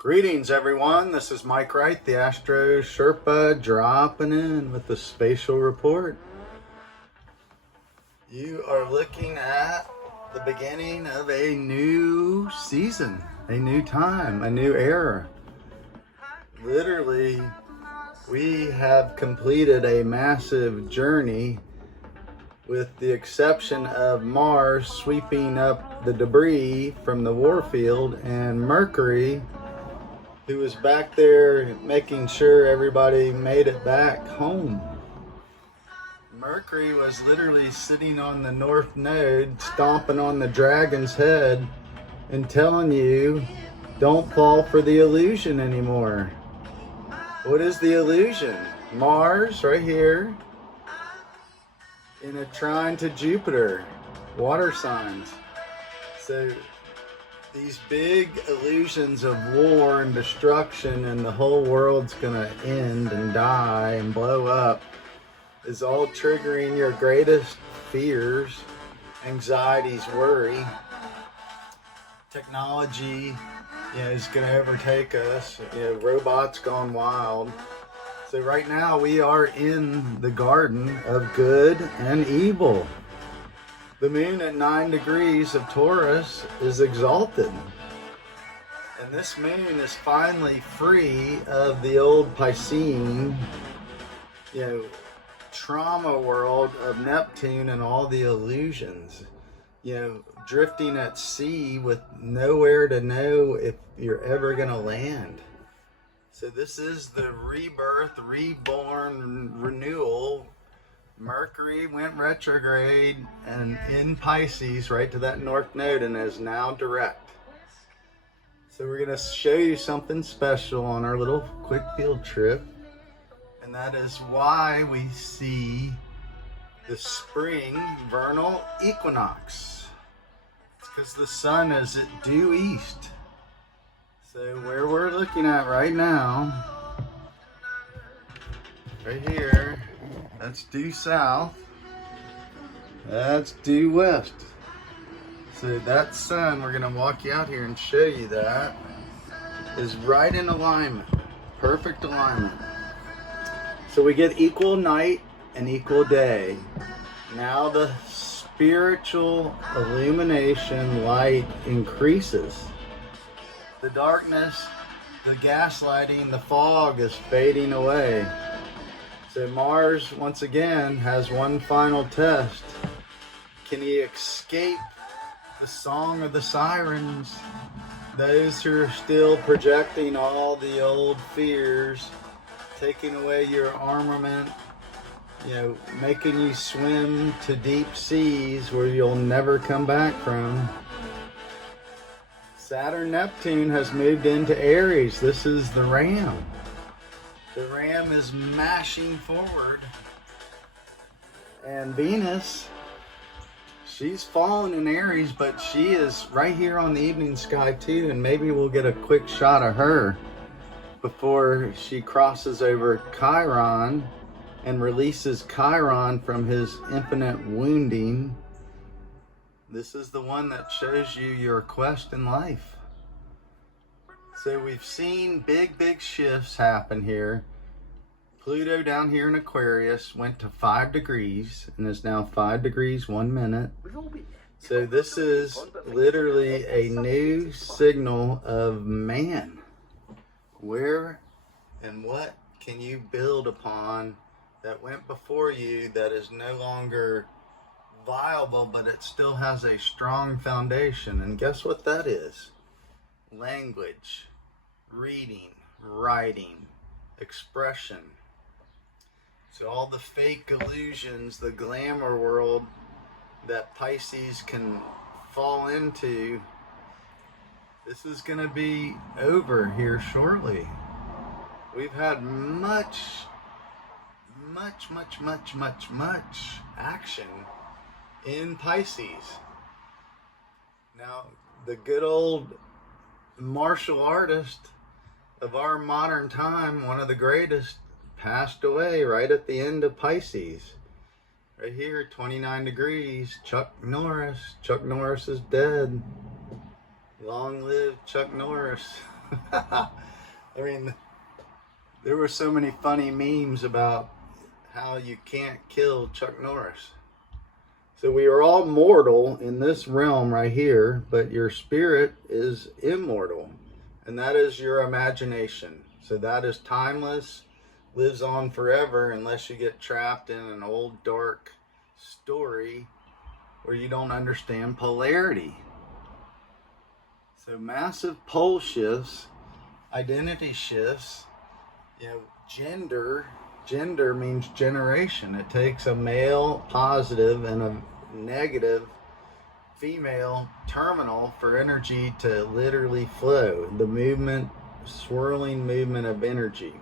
Greetings everyone, this is Mike Wright, the Astro Sherpa, dropping in with the spatial report. You are looking at the beginning of a new season, a new time, a new era. Literally, we have completed a massive journey with the exception of Mars sweeping up the debris from the warfield and Mercury, who was back there making sure everybody made it back home. Mercury was literally sitting on the north node, stomping on the dragon's head and telling you, don't fall for the illusion anymore. What is the illusion? Mars, right here, in a trine to Jupiter, water signs. So these big illusions of war and destruction and the whole world's gonna end and die and blow up is all triggering your greatest fears, anxieties, worry. Technology, is gonna overtake us. Robots gone wild. So right now we are in the garden of good and evil. The moon at 9 degrees of Taurus is exalted. And this moon is finally free of the old Piscean, trauma world of Neptune and all the illusions. Drifting at sea with nowhere to know if you're ever going to land. So this is the rebirth, reborn, renewal. Mercury went retrograde and in Pisces right to that north node and is now direct. So we're going to show you something special on our little quick field trip. And that is why we see the spring vernal equinox. It's because the sun is at due east. So where we're looking at right now, right here, that's due south, that's due west. So that sun, we're gonna walk you out here and show you that, is right in alignment, perfect alignment. So we get equal night and equal day. Now the spiritual illumination light increases. The darkness, the gaslighting, the fog is fading away. So Mars, once again, has one final test. Can he escape the song of the sirens? Those who are still projecting all the old fears, taking away your armament, making you swim to deep seas where you'll never come back from. Saturn Neptune has moved into Aries. This is the ram. The ram is mashing forward. And Venus, she's fallen in Aries, but she is right here on the evening sky too, and maybe we'll get a quick shot of her before she crosses over Chiron and releases Chiron from his infinite wounding. This is the one that shows you your quest in life. So we've seen big shifts happen here. Pluto down here in Aquarius went to 5 degrees and is now 5 degrees 1 minute. So this is literally a new signal of man. Where and what can you build upon that went before you that is no longer viable, but it still has a strong foundation? And guess what that is? Language, reading, writing, expression. So all the fake illusions, the glamour world that Pisces can fall into, this is going to be over here shortly. We've had much action in Pisces. Now, the good old martial artist of our modern time, one of the greatest, passed away right at the end of Pisces. Right here, 29 degrees, Chuck Norris. Chuck Norris is dead. Long live Chuck Norris. I mean, there were so many funny memes about how you can't kill Chuck Norris. So we are all mortal in this realm right here, but your spirit is immortal. And that is your imagination. So that is timeless, lives on forever unless you get trapped in an old dark story where you don't understand polarity. So massive pole shifts, identity shifts, gender means generation. It takes a male positive and a negative female terminal for energy to literally flow. The movement, swirling movement of energy.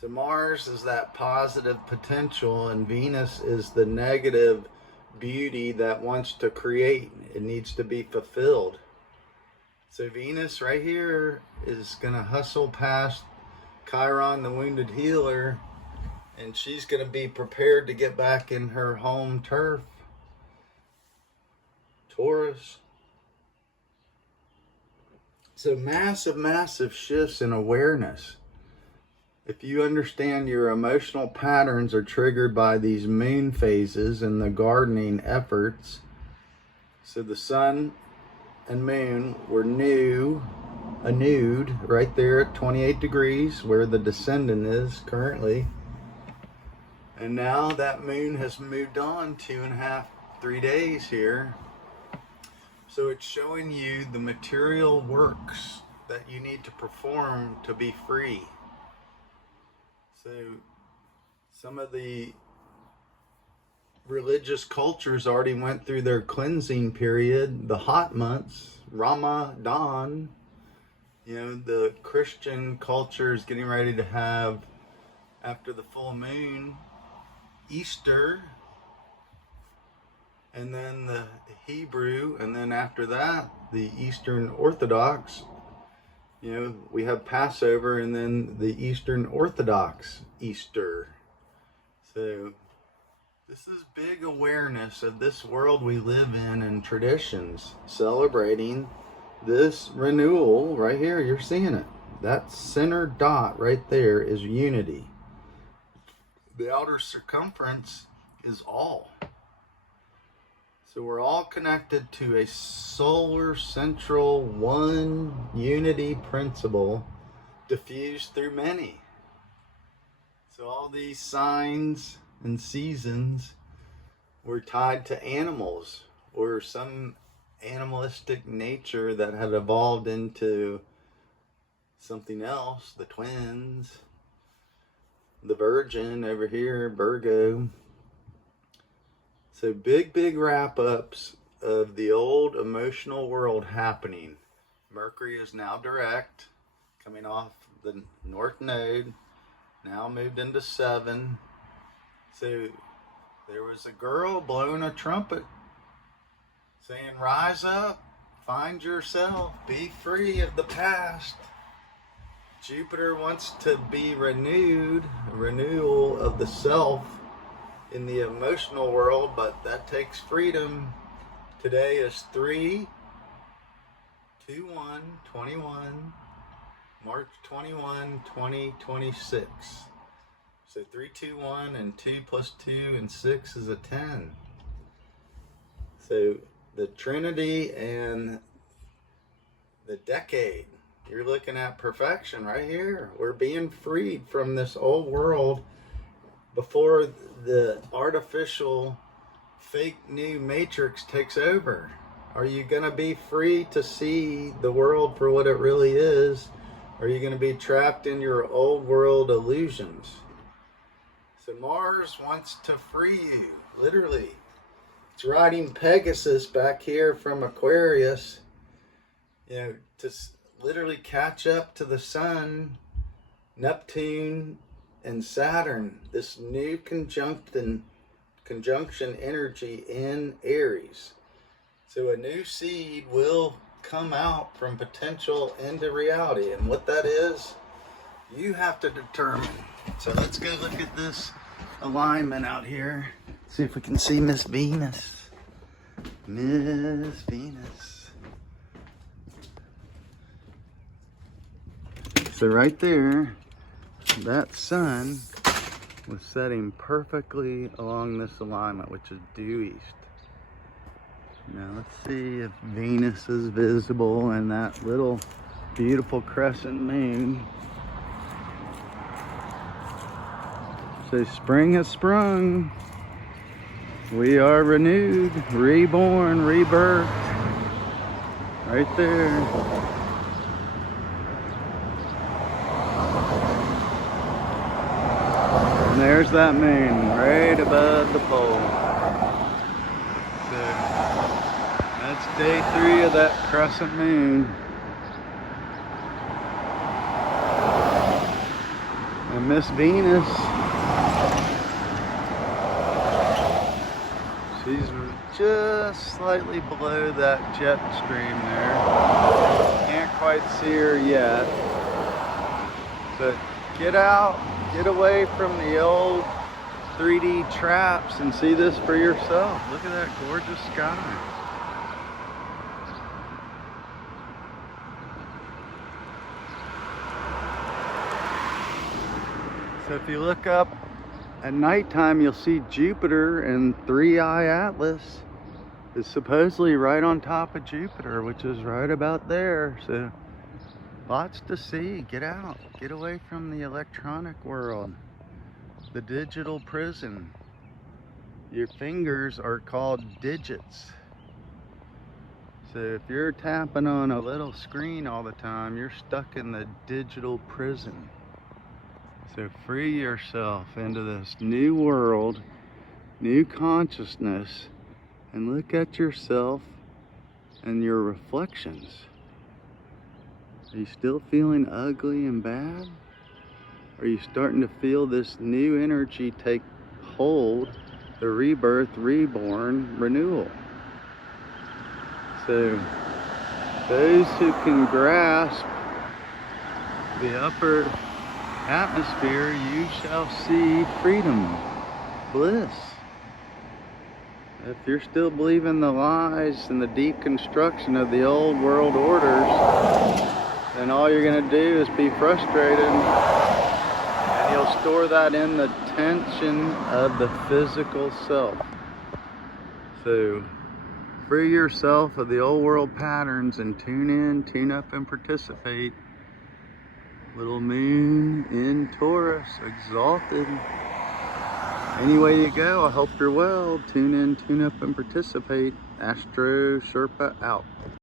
So Mars is that positive potential, and Venus is the negative beauty that wants to create. It needs to be fulfilled. So Venus right here is going to hustle past Chiron, the wounded healer, and she's going to be prepared to get back in her home turf. Taurus. So massive shifts in awareness. If you understand your emotional patterns are triggered by these moon phases and the gardening efforts. So the sun and moon were a nude right there at 28 degrees where the descendant is currently. And now that moon has moved on 2.5, 3 days here. So it's showing you the material works that you need to perform to be free. So some of the religious cultures already went through their cleansing period, the hot months, Ramadan. The Christian culture is getting ready to have, after the full moon, Easter, and then the Hebrew, and then after that, the Eastern Orthodox. We have Passover, and then the Eastern Orthodox Easter. So this is big awareness of this world we live in and traditions, celebrating this renewal right here. You're seeing it. That center dot right there is unity. The outer circumference is all. So we're all connected to a solar central one unity principle diffused through many. So all these signs and seasons were tied to animals or some animalistic nature that had evolved into something else. The twins, the Virgin over here, Virgo. So big wrap-ups of the old emotional world happening. Mercury is now direct, coming off the North Node, now moved into 7. So there was a girl blowing a trumpet saying, rise up, find yourself, be free of the past. Jupiter wants to be renewed, a renewal of the self in the emotional world, but that takes freedom. Today is 3/21/21, March 21, 2026. So 3/21 and 2 plus 2 and 6 is a 10. So the Trinity and the decade, you're looking at perfection right here. We're being freed from this old world before the artificial fake new matrix takes over. Are you going to be free to see the world for what it really is? Or are you going to be trapped in your old world illusions? So Mars wants to free you, literally. It's riding Pegasus back here from Aquarius, to literally catch up to the sun, Neptune, and Saturn, this new conjunction energy in Aries. So a new seed will come out from potential into reality. And what that is, you have to determine. So let's go look at this alignment out here. See if we can see Miss Venus. Miss Venus. So right there, that sun was setting perfectly along this alignment, which is due east. Now let's see if Venus is visible and that little beautiful crescent moon. So spring has sprung. We are renewed, reborn, rebirthed. Right there. And there's that moon right above the pole. So that's day 3 of that crescent moon. And Miss Venus, she's just slightly below that jet stream there. Can't quite see her yet. But get out, get away from the old 3D traps and see this for yourself. Look at that gorgeous sky. So if you look up at nighttime, you'll see Jupiter, and 3-Eye Atlas is supposedly right on top of Jupiter, which is right about there. So lots to see. Get out, get away from the electronic world, the digital prison. Your fingers are called digits. So if you're tapping on a little screen all the time, you're stuck in the digital prison. So free yourself into this new world, new consciousness, and look at yourself and your reflections. Are you still feeling ugly and bad? Are you starting to feel this new energy take hold, the rebirth, reborn, renewal? So those who can grasp the upper atmosphere, you shall see freedom, bliss. If you're still believing the lies and the deconstruction of the old world orders, then all you're going to do is be frustrated, and you'll store that in the tension of the physical self. So free yourself of the old world patterns and tune in, tune up, and participate. Little moon in Taurus, exalted. Any way you go, I hope you're well. Tune in, tune up, and participate. Astro Sherpa out.